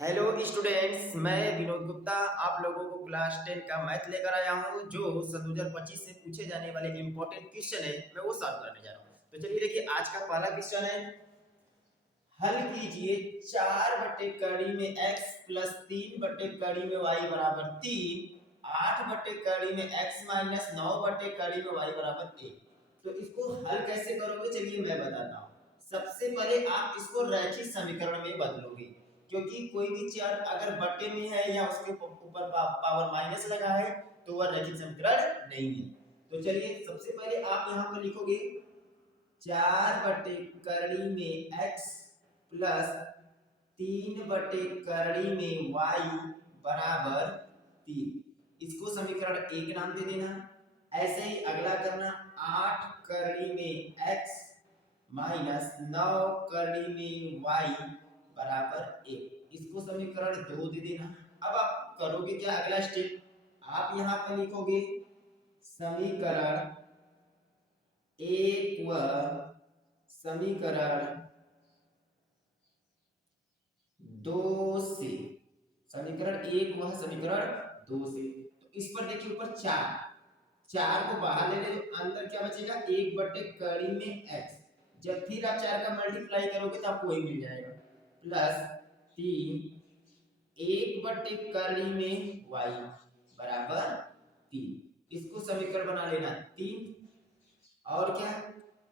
Hello students, मैं विनोद गुप्ता आप लोगों को क्लास 10 का मैथ लेकर आया हूं जो सन 2025 से पूछे जाने वाले इंपॉर्टेंट क्वेश्चन है मैं वो सॉल्व करने जा रहा हूं। तो चलिए देखिए, आज का पहला क्वेश्चन है, हल कीजिए 4 बटे कड़ी में x प्लस 3 बटे कड़ी में y बराबर 3, 8 बटे कड़ी में x माइनस 9 बटे कड़ी में y बराबर 1। तो इसको हल कैसे करोगे, चलिए मैं बताता हूँ। सबसे पहले आप इसको रैखिक समीकरण में बदलोगे, क्योंकि कोई भी चर अगर बटे में है या उसके ऊपर पावर माइनस लगा है तो वह रैखिक समीकरण नहीं है। तो चलिए सबसे पहले आप यहाँ पर लिखोगे 4 बटे कड़ी में x प्लस 3 बटे कड़ी में y बराबर 3। इसको समीकरण 1 नाम दे देना। ऐसे ही अगला करना, 8 कड़ी में x माइनस 9 कड़ी में y बराबर 1। इसको समीकरण 2 दे देना। अब आप करोगे क्या, अगला स्टेप आप यहां पर लिखोगे समीकरण 1 व समीकरण 2 से, समीकरण 1 व समीकरण 2 से। तो इस पर देखिए ऊपर 4 को बाहर ले ले तो अंदर क्या बचेगा, 1 बटे कड़ी में x। जब फिर आप 4 का मल्टीप्लाई करोगे तो आपको वही मिल जाएगा, प्लस 3 1 बटे कड़ी में y बराबर 3। इसको समीकरण बना लेना 3। और क्या,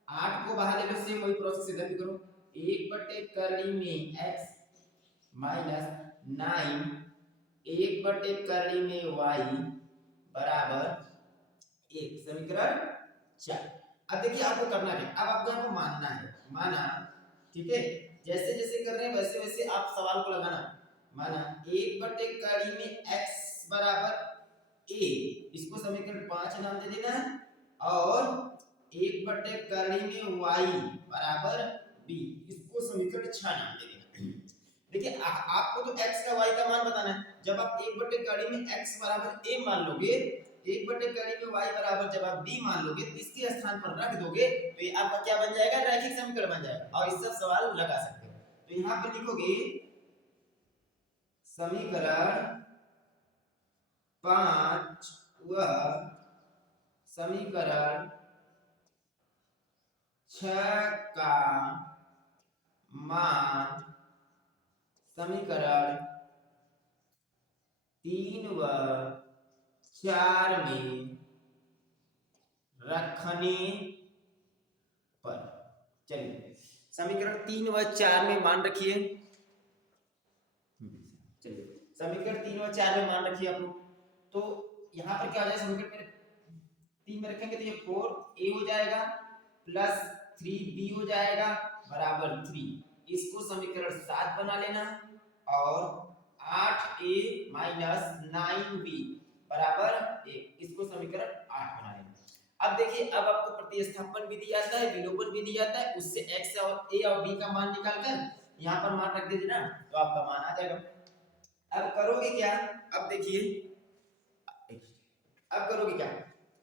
8 को बाहर ले लो, सेम वही प्रोसेस इधर भी करो, 1 बटे कड़ी में x माइनस 9 1 बटे कड़ी में y बराबर 1, समीकरण 4। अब देखिए आपको करना क्या, अब आपको यहाँ पर मानना है, माना, ठीक है। जैसे जैसे कर रहे हैं वैसे वैसे आप सवाल को लगाना। माना 1 बटे कड़ी में x बराबर a, इसको समीकरण 5 नाम दे देना है। और 1 बटे कड़ी में y बराबर b, इसको समीकरण 6 नाम दे देना। देखिए आपको तो x का y का मान बताना है। जब आप 1 बटे कड़ी में x बराबर a मान लोगे, 1 बटे कड़ी में y बराबर जब आप b मान लोगे तो इसके स्थान पर रख दोगे तो ये आपका क्या बन जाएगा, रैखिक समीकरण बन जाएगा और इससे सवाल लगा सकते हो। तो यहाँ पे लिखोगे समीकरण 5 व समीकरण 6 का मान समीकरण 3 व 4 में रखने पर। चलिए समीकरण 3 व 4 में मान रखिए, चलिए समीकरण 3 व 4 में मान रखिए आप लोग। तो यहाँ पर क्या हो जाएगा, समीकरण 3 में रखेंगे तो ये 4a हो जाएगा प्लस 3b हो जाएगा बराबर 3। इसको समीकरण 7 बना लेना और 8a माइनस 9b बराबर 1, इसको समीकरण 8 बना लेना। अब देखिए, अब आपको प्रतिस्थापन भी दिया जाता है, विलोपन भी दिया जाता है, उससे x और a और b का मान निकालकर यहाँ पर मान रख दीजिए ना तो आपका मान आ जाएगा। अब करोगे क्या, अब देखिए, अब करोगे क्या,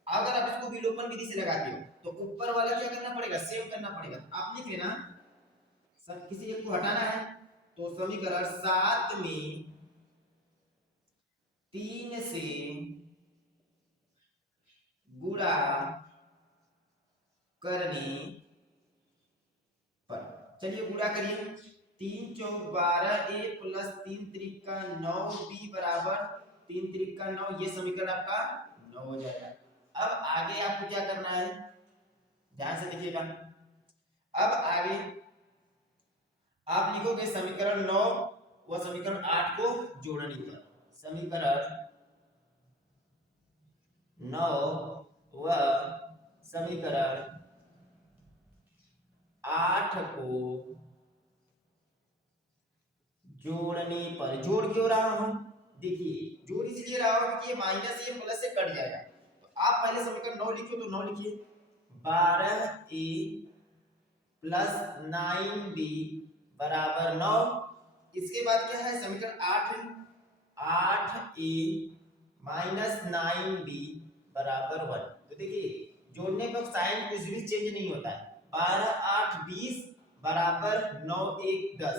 अगर आप इसको विलोपन विधि से लगाते हो तो ऊपर वाला क्या करना पड़ेगा, सेव करना पड़ेगा। आप लिख लेना, सब किसी एक को हटाना है तो समीकरण 7 में 3 से गुणा करने पर, चलिए गुणा करिए, 3 चौक 12a प्लस 3 त्रिका 9b बराबर 3 त्रिका 9, ये समीकरण आपका 9 हो जाएगा। अब आगे आपको क्या करना है, ध्यान से देखिएगा। अब आगे आप लिखोगे समीकरण 9 व समीकरण 8 को जोड़ने पर, समीकरण 9 व समीकरण 8 को जोड़ने पर, जोड़ क्यों रहा हूं, देखिए जोड़ इसलिए रहा हूं क्योंकि ये माइनस ये प्लस से कट जाएगा। तो आप पहले समीकरण 9 लिखो तो 9 लिखिए, 12a प्लस 9b बराबर 9। इसके बाद क्या है, समीकरण 8 है, 8a माइनस 9b बराबर 1। तो देखिए जोड़ने पर साइन कुछ भी चेंज नहीं होता है, 12 8 20 बराबर 9 1 10।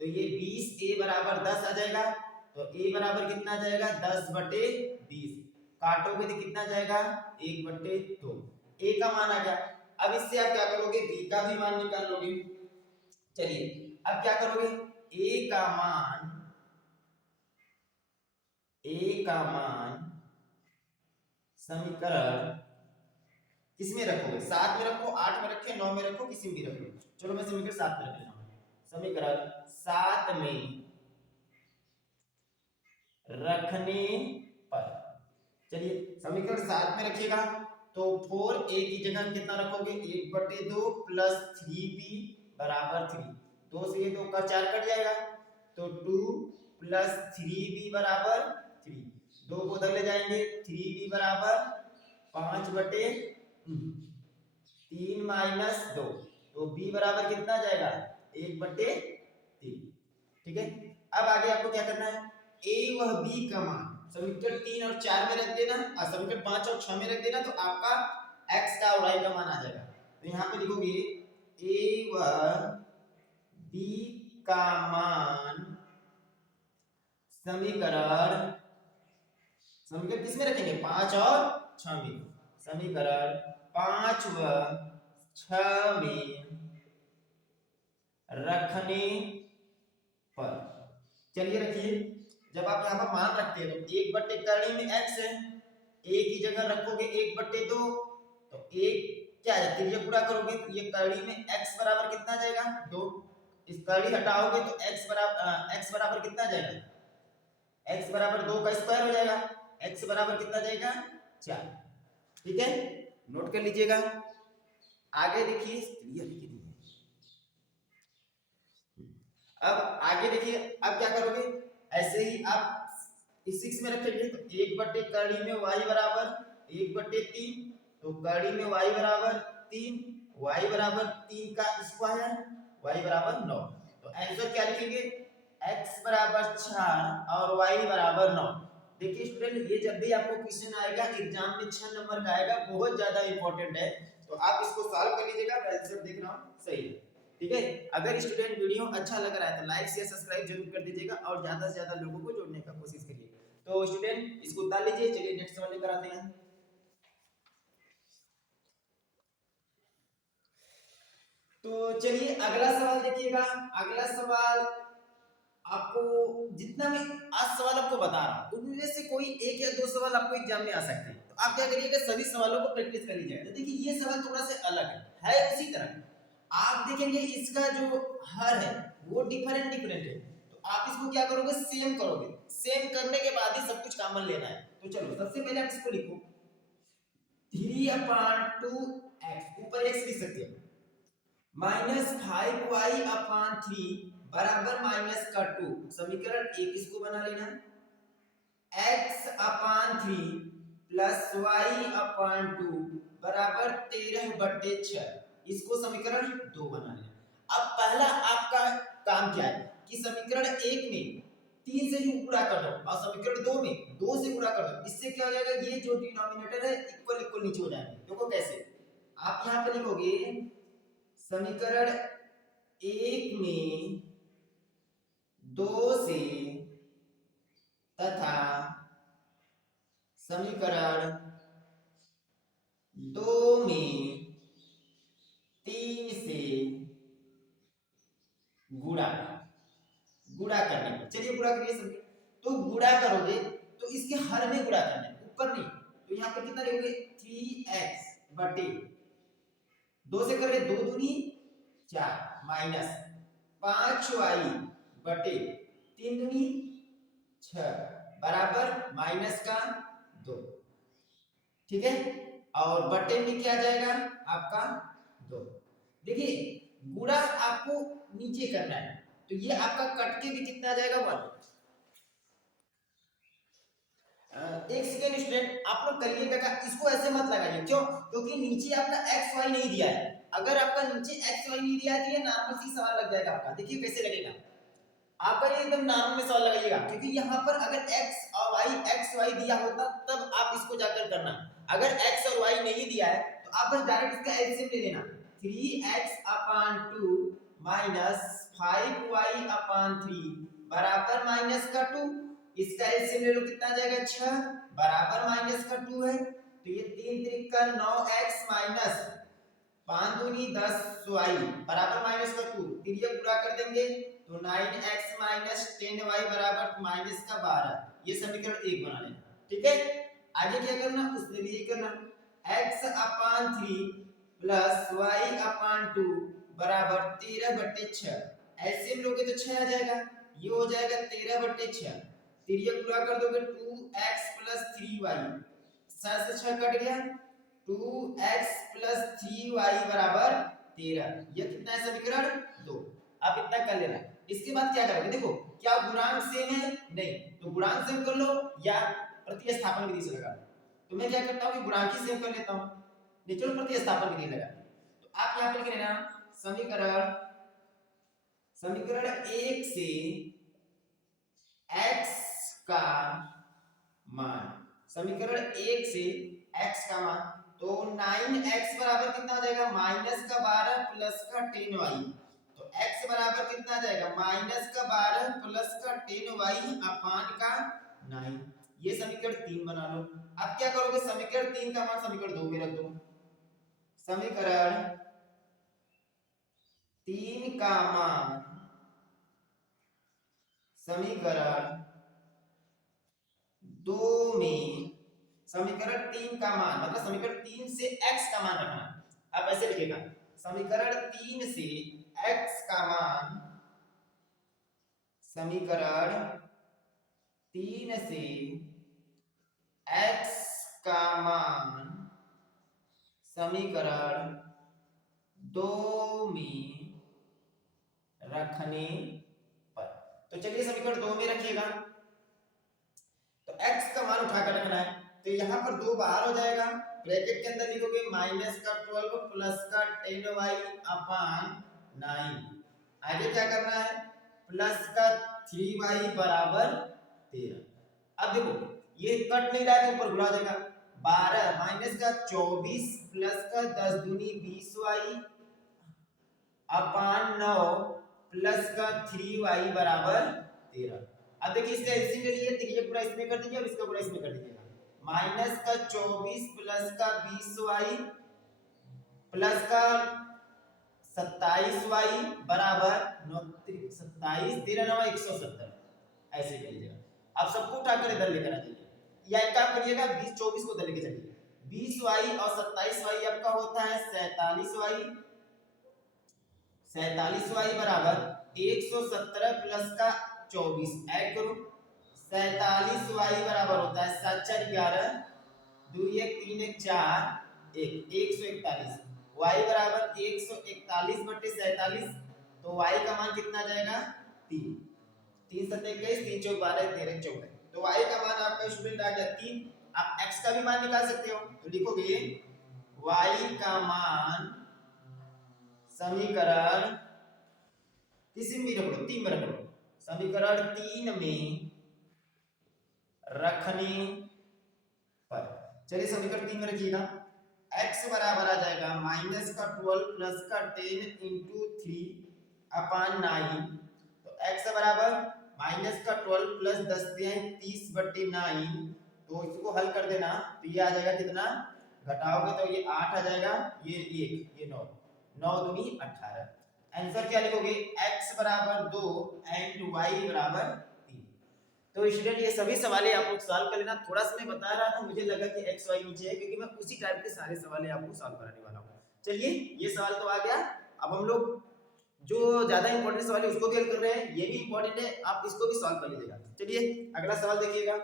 तो ये 20 a बराबर 10 आ जाएगा। तो a बराबर कितना आ जाएगा 10/20। काटोगे तो कितना जाएगा 1/2। a का मान आ गया। अब इससे आप क्या करोगे b का भी मान निकाल लोगे। चलिए अब क्या करोगे a का मान समीकरण किसमें रखोगे 7 में रखो 8 में रखे 9 में रखो किसी में भी रख लो। चलो मैं समीकरण 7 में रख लेता हूं। समीकरण 7 में रखने पर चलिए समीकरण 7 में रखिएगा तो 4a की जगह कितना रखोगे 1/2 प्लस 3b बराबर 3। 2 से ये 2 का 4 कट जाएगा तो 2 प्लस 3b बराबर 3। 2 को उधर ले जाएंगे 3b बराबर 5/3 माइनस 2। तो b बराबर कितना जाएगा 1/3। ठीक है अब आगे आपको क्या करना है a व b का मान समीकरण 3 और 4 में रख देना और समीकरण 5 और 6 में रख देना तो आपका x का और y का मान आ जाएगा। तो यहाँ पे लिखोगे a व b का मान समीकरण किसमें रखेंगे 5 और 6 में। समीकरण 5 व 6 में रखने पर चलिए रखिए जब आप यहाँ पर मान रखते हैं तो 1/करनी में x है a की जगह रखोगे 1/2 तो 1 क्या है त्रिज्या पूरा करोगे तो ये करनी में x बराबर कितना जाएगा 2। इस करनी हटाओगे तो x बराबर कितना जाएगा x बराबर 2 का स्क्वायर हो जाएगा। x बराबर कितना जाएगा 4। ठीक है नोट कर लीजिएगा। आगे देखिए अब आगे देखिए अब क्या करोगे ऐसे ही आप इस 6 में रखेंगे तो 1/करनी में y बराबर 1/3 तो करनी में y बराबर 3 y बराबर 3 का स्क्वायर y बराबर 9। तो आंसर क्या लिखेंगे x बराबर 4 और y बराबर 9। देखिए स्टूडेंट ये जब भी आपको क्वेश्चन आएगा एग्जाम में 6 नंबर का आएगा बहुत ज्यादा इंपॉर्टेंट है तो आप इसको सॉल्व कर लीजिएगा। आंसर देख रहा हूं सही है। ठीक है अगर स्टूडेंट वीडियो अच्छा लग रहा है तो लाइक शेयर सब्सक्राइब जरूर कर दीजिएगा और ज्यादा से ज्यादा लोगों को जोड़ने का कोशिश करिए। तो स्टूडेंट इसको उतार लीजिए। चलिए नेक्स्ट सवाल लेकर आते हैं। तो चलिए अगला सवाल देखिएगा। अगला सवाल आपको जितना मैं आज सवाल आपको बता रहा हूं उनमें से कोई एक या दो सवाल आपको एग्जाम में आ सकते हैं तो आप क्या करिएगा सभी सवालों को प्रैक्टिस कर लीजिएगा। तो देखिए ये सवाल थोड़ा सा अलग है उसी तरह आप देखेंगे इसका जो हर है वो डिफरेंट है तो आप इसको क्या करोगे सेम करोगे। सेम करने के बाद ही सब कुछ कॉमन लेना है। तो चलो सबसे पहले आप इसको लिखो 3/2x ऊपर x लिख सकते हैं -5y/3 बराबर माइनस का 2। समीकरण 1 इसको बना लेना x/3 प्लस y/2 बराबर 13/6 इसको समीकरण 2 बना लेना। अब पहला आपका काम क्या है कि समीकरण 1 में 3 से जो गुणा कर दो और समीकरण 2 में 2 से गुणा कर दो। इससे क्या हो जाएगा ये जो डिनोमिनेटर है इक्वल इक्वल नीचे हो जाएंगे। देखो कैसे आप यहां पे लिखोगे समीकरण 1 में 2 से तथा समीकरण 2 में 3 से गुणा करने पर चलिए गुणा करिए सभी। तो गुणा करोगे तो इसके हर में गुणा करना है ऊपर नहीं। तो यहाँ पर कितना लिखोगे 3x बटे 2 से कर रहे 2 दूनी 4 माइनस 5y बटे 3 दूनी 6 बराबर माइनस का 2। ठीक है और बटे में क्या जाएगा आपका 2। देखिए गुणा आपको नीचे करना है तो ये आपका कट के भी कितना आ जाएगा 1। एक सेकेंड स्टूडेंट आप लोग करिएगा इसको ऐसे मत लगाइए क्यों क्योंकि नीचे आपका एक्स वाई नहीं दिया है। अगर आपका नीचे एक्स वाई नहीं दिया है तो ये नॉर्मल सी सवाल लग जाएगा आपका। देखिए कैसे लगेगा आपका ये एकदम नॉर्मल में सवाल लगाइएगा क्योंकि यहाँ पर अगर x और y x y दिया होता तब आप इसको जाकर करना। अगर x और y नहीं दिया है तो आप बस डायरेक्ट इसका एलसीएम ले लेना 3x/2 माइनस 5y/3 बराबर माइनस का 2। इसका एलसीएम ले लो, कितना आ जाएगा 6 बराबर माइनस का 2 है। तो ये 3 3 का 9x माइनस 5 दूनी 10y बराबर माइनस का 2। फिर ये पूरा कर देंगे तो 9x माइनस 10y बराबर माइनस का 12। ये समीकरण 1 बना लेना। ठीक है, आगे क्या करना उसमें भी ये करना, x/3 प्लस y/2 बराबर 13/6। एलसीएम लोगे तो 6 आ जाएगा, ये हो जाएगा 13/6। फिर ये पूरा कर दोगे 2x प्लस 3y, 7 से 6 कट गया, 2x प्लस 3y बराबर 13। ये कितना है समीकरण 2। आप इतना कर लेना। इसके बाद क्या करोगे, देखो क्या गुणांक सेम है, नहीं तो गुणांक सेम कर लो या प्रतिस्थापन विधि से लगा लो। तो मैं क्या करता हूं कि गुणांक ही सेम कर लेता हूं, नहीं चलो प्रतिस्थापन विधि लगा। तो आप यहां पर लिख लेना समीकरण 1 से x का मान, समीकरण 1 से x का मान, तो 9x बराबर कितना हो जाएगा माइनस का 12 प्लस का 10y। तो x बराबर कितना आ जाएगा माइनस का 12 प्लस का 10y अपान का 9। ये समीकरण 3 बना लो। अब क्या करोगे, समीकरण 3 का मान समीकरण 2 में रख दो। समीकरण 3 का मान समीकरण 2 में, समीकरण 3 का मान मतलब समीकरण 3 से x का मान रखना। आप ऐसे लिखेगा समीकरण 3 से x का मान, समीकरण 3 से x का मान समीकरण 2 में रखने पर। तो चलिए समीकरण 2 में रखिएगा, तो x का मान उठाकर रखना है। तो यहाँ पर 2 बाहर हो जाएगा, ब्रैकेट के अंदर लिखोगे माइनस का 12 प्लस का 10y अपान 9। आगे क्या करना है, प्लस का 3y बराबर 13। अब देखो ये कट नहीं रहा है तो ऊपर गुणा हो जाएगा, 12 माइनस का 24 प्लस का 10 दूनी 20y अपान 9 प्लस का 3y बराबर 13। अब देखिए इसका एलसीएम ले लिए, तो ये पूरा इसमें कर दीजिए और इसका पूरा इसमें कर दीजिएगा। माइनस का 24 प्लस का 20y प्लस का 27y बराबर 27 13 9 170, ऐसे कर लीजिएगा। अब सबको उठाकर इधर लेकर आ जाइए, या एक काम करिएगा 20 24 को इधर लेके चलिए, 20y और 27y आपका होता है 47y। 47y बराबर 117 प्लस का 24 ऐड करो, 47y बराबर होता है 7 4 11 2 1 3 1 4 1 141। y बराबर 141 बटे 47, तो y का मान कितना आ जाएगा 3। 3 7 21 3 4 12 13 14, तो y का मान आपका स्टूडेंट आ गया 3। आप x का भी मान निकाल सकते हो, तो लिखोगे y का मान समीकरण किसी में रख लो, 3 में रख लो, समीकरण 3 में रखने पर। चलिए समीकरण 3 में रखिएगा, x बराबर आ जाएगा माइनस का 12 प्लस का 10 इंटू 3 अपान 9। तो x बराबर माइनस का 12 प्लस 10 30 बट्टे 9, तो इसको हल कर देना तो ये आ जाएगा कितना, घटाओगे तो ये 8 आ जाएगा, ये 1 ये 9 9 दूनी 18। आंसर क्या लिखोगे, x बराबर 2 एंड y बराबर 3। तो स्टूडेंट ये सभी सवाल आप लोग सॉल्व कर लेना। थोड़ा सा मैं बता रहा था, मुझे लगा कि x y नीचे है क्योंकि मैं उसी टाइप के सारे सवाल आपको सॉल्व कराने वाला हूँ। चलिए ये सवाल तो आ गया, अब हम लोग जो ज्यादा इंपॉर्टेंट सवाल है उसको भी हल कर रहे हैं, ये भी इंपॉर्टेंट है, आप इसको भी सॉल्व कर लीजिएगा। चलिए अगला सवाल देखिएगा।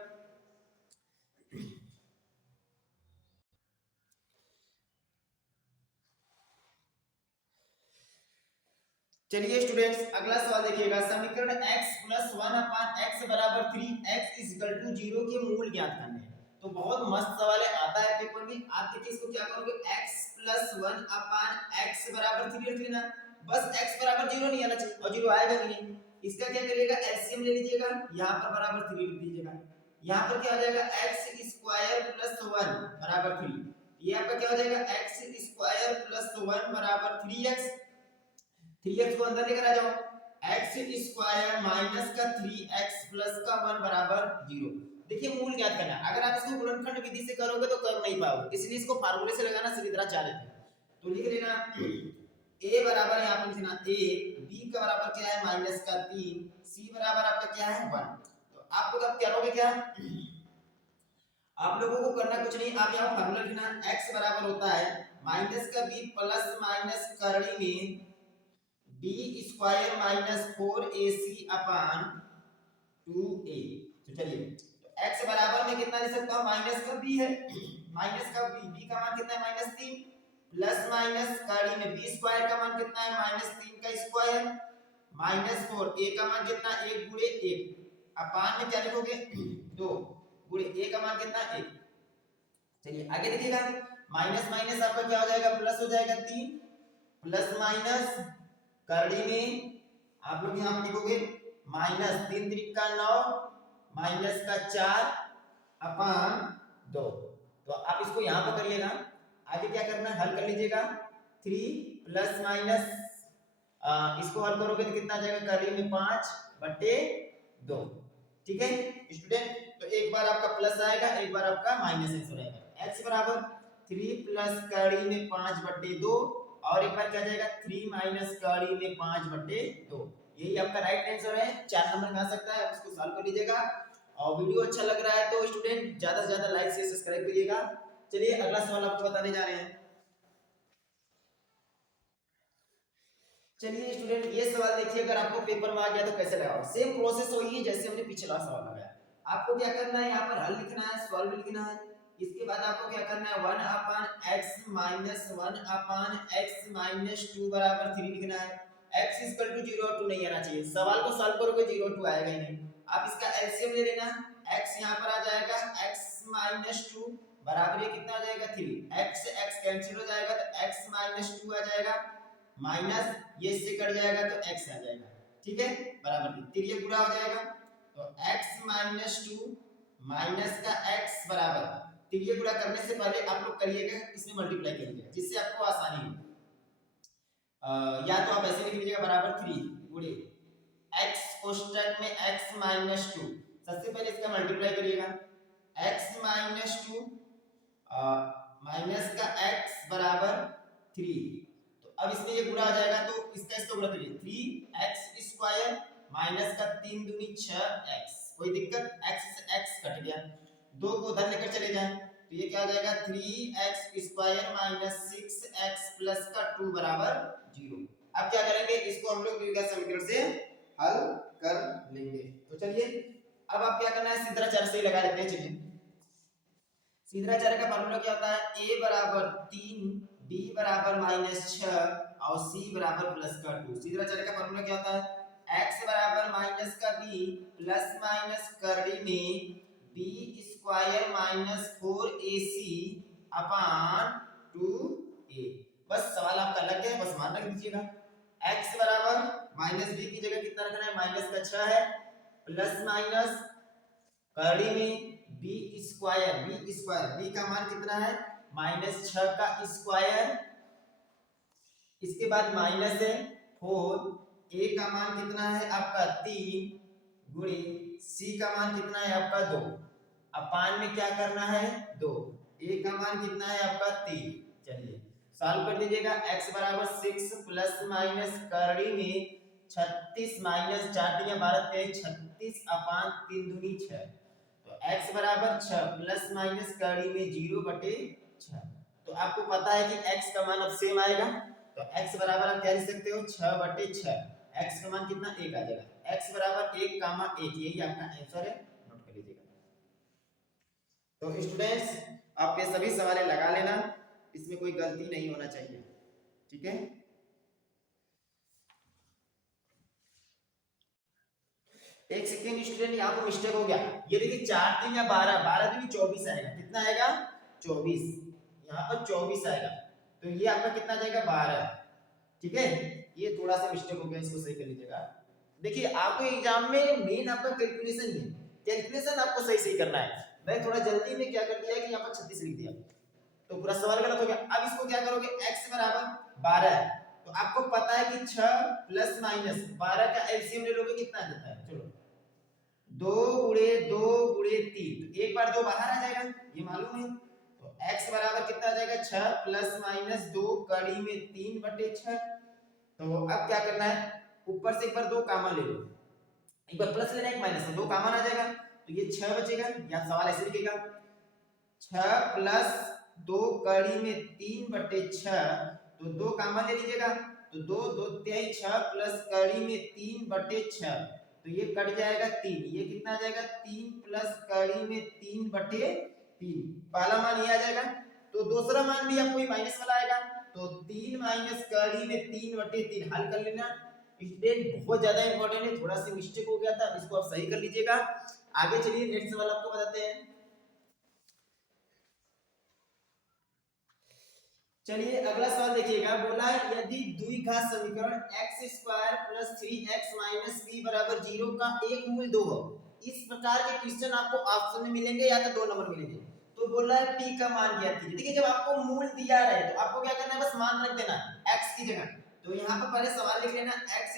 चलिए स्टूडेंट्स अगला सवाल देखिएगा, समीकरण x प्लस 1 अपान x बराबर 3 x इज इक्वल टू 0 के मूल ज्ञात करने हैं। तो बहुत मस्त सवाल है, आता है पेपर में। आप देखिए इसको क्या करोगे, x प्लस 1 अपान x बराबर 3 रख लेना, बस x बराबर 0 नहीं आना चाहिए, और 0 आएगा भी नहीं। इसका क्या करिएगा, एलसीएम ले लीजिएगा, यहाँ पर बराबर 3 लिख दीजिएगा। यहाँ पर क्या हो जाएगा, x स्क्वायर प्लस 1 बराबर 3, ये आपका क्या हो जाएगा, x स्क्वायर प्लस 1 बराबर 3x। 3x को अंदर लेकर आ जाओ, एक्स स्क्वायर माइनस का 3x प्लस का 1 बराबर 0। देखिए मूल ज्ञात करना, अगर आप इसको गुणनखंड विधि से करोगे तो कर नहीं पाओगे, इसलिए इसको फार्मूले से लगाना सीधी तरह चाह लेते हैं। तो लिख लेना a बराबर यहाँ पर लिखना a, b का बराबर क्या है माइनस का 3, c बराबर आपका क्या है 1। तो आप लोग अब क्या करोगे, क्या आप लोगों को करना कुछ नहीं, आप यहाँ फार्मूला लिखना x बराबर होता है माइनस का b प्लस माइनस करड़ी में b स्क्वायर माइनस 4ac अपान 2a। तो चलिए तो x बराबर में कितना लिख सकता हूँ, माइनस का b है, माइनस का b का मान कितना है माइनस 3, प्लस माइनस कड़ी में b स्क्वायर का मान कितना है माइनस 3 का स्क्वायर माइनस 4, a का मान कितना 1 गुणे 1 अपान में क्या लिखोगे 2 गुणे a का मान कितना 1। चलिए आगे देखिएगा, माइनस माइनस आपका क्या हो जाएगा प्लस हो जाएगा 3, प्लस माइनस करड़ी में आप लोग यहाँ पे लिखोगे माइनस 3 त्रिका 9 माइनस का 4 अपान 2। तो आप इसको यहाँ पर करिएगा, आगे क्या करना है हल कर लीजिएगा, 3 प्लस माइनस इसको हल करोगे तो कितना आ जाएगा करड़ी में 5 बटे 2। ठीक है स्टूडेंट, तो एक बार आपका प्लस आएगा एक बार आपका माइनस आंसर आएगा। x बराबर 3 प्लस कड़ी में 5 बटे 2 और एक बार क्या जाएगा 3 माइनस कड़ी में 5 बटे 2, यही आपका राइट आंसर है। 4 नंबर में आ सकता है, आप इसको सॉल्व कर लीजिएगा। और वीडियो अच्छा लग रहा है तो स्टूडेंट ज्यादा से ज्यादा लाइक से सब्सक्राइब करिएगा। चलिए अगला सवाल आपको बताने जा रहे हैं। चलिए स्टूडेंट ये सवाल देखिए, अगर आपको पेपर में आ गया तो कैसे लगाओ, सेम प्रोसेस वही है जैसे हमने पिछला सवाल लगाया। आपको क्या करना है, यहाँ पर हल लिखना है, सॉल्व लिखना है, इसके बाद आपको क्या करना है 1 अपान x माइनस 1 अपान x माइनस 2 बराबर 3 लिखना है। x इक्वल टू 0 और 2 नहीं आना चाहिए, सवाल को सॉल्व करोगे 0 2 आएगा ही नहीं। आप इसका एलसीएम ले लेना, x यहाँ पर आ जाएगा x माइनस 2 बराबर ये कितना आ जाएगा 3, x से x कैंसिल हो जाएगा तो x माइनस 2 आ जाएगा माइनस ये इससे कट जाएगा तो x आ जाएगा। ठीक है बराबर 3 ये पूरा हो जाएगा तो x माइनस 2 माइनस का x बराबर 3 ये पूरा करने से पहले आप लोग करिएगा इसमें मल्टीप्लाई करिएगा जिससे आपको आसानी हो। या तो आप ऐसे लिख लीजिएगा बराबर 3 गुणे x कोष्टक में x माइनस 2, सबसे पहले इसका मल्टीप्लाई करिएगा x माइनस 2 माइनस का x बराबर 3, तो अब इसमें ये गुणा आ जाएगा तो इसका गुणा करिए 3x स्क्वायर माइनस का 3 दूनी 6x, कोई दिक्कत, x से x कट गया, 2 को उधर लेकर चले जाएं तो ये क्या आ जाएगा 3x square minus 6x plus का 2 बराबर 0। अब क्या करेंगे इसको हम लोग द्विघात समीकरण से हल कर लेंगे। तो चलिए अब आप क्या करना है सीधा चर से ही लगा लेते हैं। चलिए सीधा चर का फार्मूला क्या होता है a बराबर 3 b बराबर माइनस 6 और c बराबर प्लस का 2। सीधा चर का फार्मूला क्या होता है x बराबर माइनस का b प्लस माइनस करड़ी में b स्क्वायर माइनस 4ac अपान 2a। बस सवाल आपका लग गया, बस मान रख दीजिएगा x बराबर माइनस b की जगह कितना रखना है माइनस का 6 है प्लस माइनस करड़ी में b स्क्वायर b का मान कितना है माइनस 6 का स्क्वायर, इसके बाद माइनस है 4, a का मान कितना है आपका 3 गुणे c का मान कितना है आपका 2, अपान में क्या करना है 2, a का मान कितना है आपका 3। चलिए सॉल्व कर दीजिएगा x बराबर 6 प्लस माइनस करड़ी में 36 माइनस 4 दिया 12 36 अपान 3 दूनी 6, तो x बराबर 6 प्लस माइनस करड़ी में 0 बटे 6। तो आपको पता है कि x का मान अब सेम आएगा तो x बराबर आप क्या लिख सकते हो 6 बटे 6, x का मान कितना 1 आ जाएगा, x बराबर 1 कामा 1 यही आपका आंसर है, नोट कर लीजिएगा। तो स्टूडेंट्स आपके सभी सवाल लगा लेना, इसमें कोई गलती नहीं होना चाहिए। ठीक है एक सेकेंड स्टूडेंट यहाँ पर मिस्टेक हो गया, ये देखिए 4 3 या 12 12 दूनी 24 आएगा, कितना आएगा 24, यहाँ पर 24 आएगा तो ये आपका कितना जाएगा 12। ठीक है ये थोड़ा सा मिस्टेक हो गया, इसको सही कर लीजिएगा। देखिए आपको एग्जाम में मेन आपका कैलकुलेशन ही है, कैलकुलेशन आपको सही सही करना है। मैं थोड़ा जल्दी में क्या कर दिया कि यहाँ पर 36 लिख दिया तो पूरा सवाल गलत हो गया। अब इसको क्या करोगे x बराबर 12 है तो आपको पता है कि 6 प्लस माइनस 12 का एलसीएम ले लोगे कितना आ जाता है, चलो 2 गुणे 2 गुणे 3, तो एक बार 2 बाहर आ जाएगा, ये मालूम है। तो x बराबर कितना आ जाएगा 6 प्लस माइनस 2 कड़ी में 3/6। तो अब क्या करना है, ऊपर से एक बार 2 कॉमन ले लो, एक बार प्लस लेना है एक माइनस में, 2 कॉमन आ जाएगा तो ये 6 बचेगा, या सवाल ऐसे लिखेगा 6 प्लस 2 कड़ी में 3/6, तो 2 कॉमन ले लीजिएगा, तो 2 2 तिहाई 6 प्लस कड़ी में 3/6, तो ये कट जाएगा 3, ये कितना आ जाएगा 3 प्लस कड़ी में 3/3, पहला मान ये आ जाएगा। तो दूसरा मान भी आपको माइनस वाला आएगा, तो 3 माइनस कड़ी में 3/3 हल कर लेना। स्टूडेंट बहुत ज्यादा इंपॉर्टेंट है, थोड़ा सा मिस्टेक हो गया था, इसको आप सही कर लीजिएगा। आगे चलिए नेक्स्ट सवाल आपको बताते हैं। चलिए अगला सवाल देखिएगा, बोला है यदि द्विघात समीकरण x² plus 3x minus b बराबर 0 का एक मूल 2 हो। इस प्रकार के क्वेश्चन आपको ऑप्शन में मिलेंगे या तो 2 नंबर मिलेंगे। तो बोला है p का मान ज्ञात कीजिए। देखिए जब आपको मूल दिया रहे तो आपको क्या करना है, बस मान रख देना x की जगह। तो यहाँ पर पहले सवाल लिख लेना x²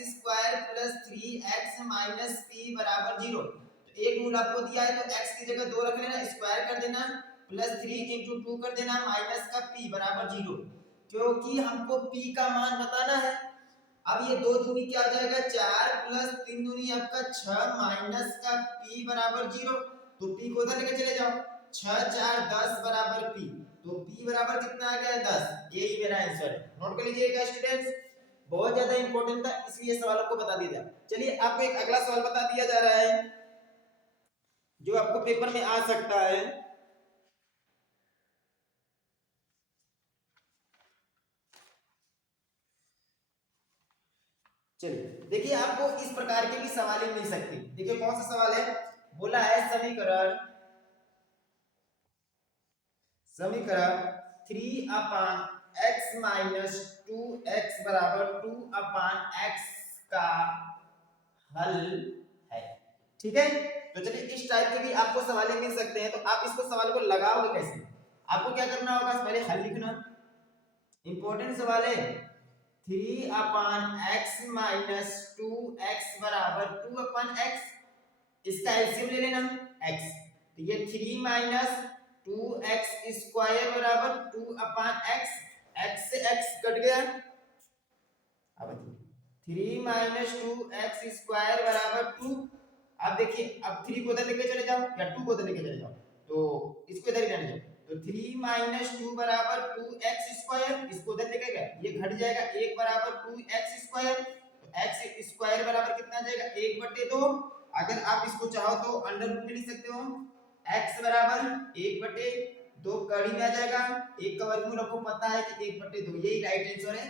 plus 3x minus p बराबर 0। तो एक मूल आपको दिया है तो x की जगह 2 रख लेना, स्क्वायर कर देना, प्लस 3 into 2 कर देना, माइनस का p बराबर 0, क्योंकि हमको p का मान बताना है। अब ये 2 दूनी क्या आ जाएगा 4 प्लस 3 दूनी आपका 6 माइनस का p बराबर 0, तो p को उधर लेके चले जाओ, 6 4 10 बराबर p, तो p बराबर कितना आ गया 10, यही मेरा आंसर है। नोट कर लीजिएगा स्टूडेंट्स, बहुत ज्यादा इंपॉर्टेंट था इसलिए सवाल आपको बता दिया। चलिए आपको एक अगला सवाल बता दिया जा रहा है जो आपको पेपर में आ सकता है। चलिए देखिए आपको इस प्रकार के भी सवाल मिल सकते हैं। देखिए कौन सा सवाल है, बोला है समीकरण 3/x माइनस 2x बराबर 2/x का हल है। ठीक है, तो चलिए इस टाइप के भी आपको सवाल मिल सकते हैं। तो आप इसको सवाल को लगाओगे कैसे, आपको क्या करना होगा, पहले हल लिखना, इंपॉर्टेंट सवाल है। 3/x माइनस 2x बराबर 2/x, इसका एलसीएम ले लेना x, तो ये 3 माइनस 2x स्क्वायर बराबर 2/x, x से x कट गया, अब 3 माइनस 2x स्क्वायर बराबर 2। अब देखिए अब 3 को इधर लेके चले जाओ या 2 को इधर लेके चले जाओ, तो इसको इधर ही रहने दो, तो 3 माइनस 2 बराबर 2x स्क्वायर, इसको उधर लेके गया ये घट जाएगा, 1 बराबर 2x स्क्वायर, तो x स्क्वायर बराबर कितना आ जाएगा 1/2। अगर आप इसको चाहो तो अंडर रूट में लिख सकते हो, x बराबर 1/2 कड़ी में आ जाएगा, 1 का वर्गमूल आपको पता है कि 1/2, यही राइट आंसर है।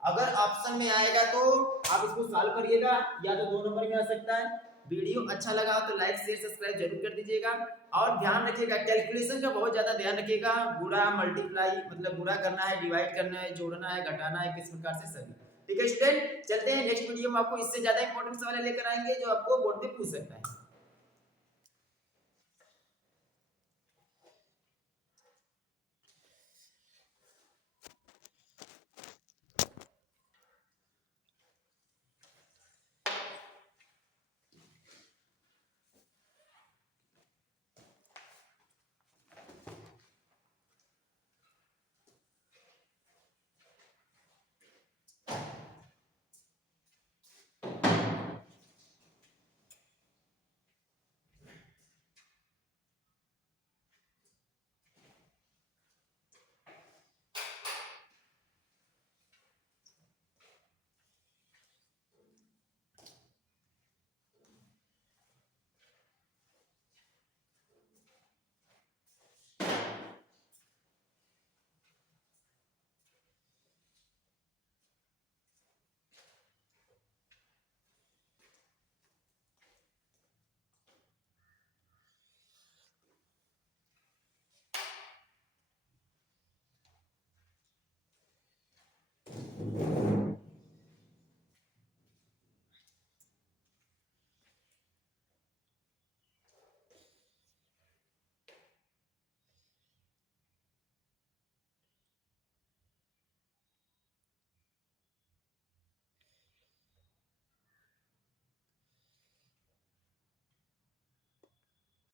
अगर ऑप्शन में आएगा तो आप इसको सॉल्व करिएगा, या तो 2 नंबर में आ सकता है। वीडियो अच्छा लगा तो लाइक शेयर सब्सक्राइब जरूर कर दीजिएगा, और ध्यान रखिएगा कैलकुलेशन का बहुत ज्यादा ध्यान रखिएगा, गुणा मल्टीप्लाई मतलब गुणा करना है, डिवाइड करना है, जोड़ना है, घटाना है, किस प्रकार से सभी। ठीक है स्टूडेंट, चलते हैं नेक्स्ट वीडियो में आपको इससे ज्यादा इंपॉर्टेंट सवाल लेकर आएंगे जो आपको बोर्ड में पूछ सकता है।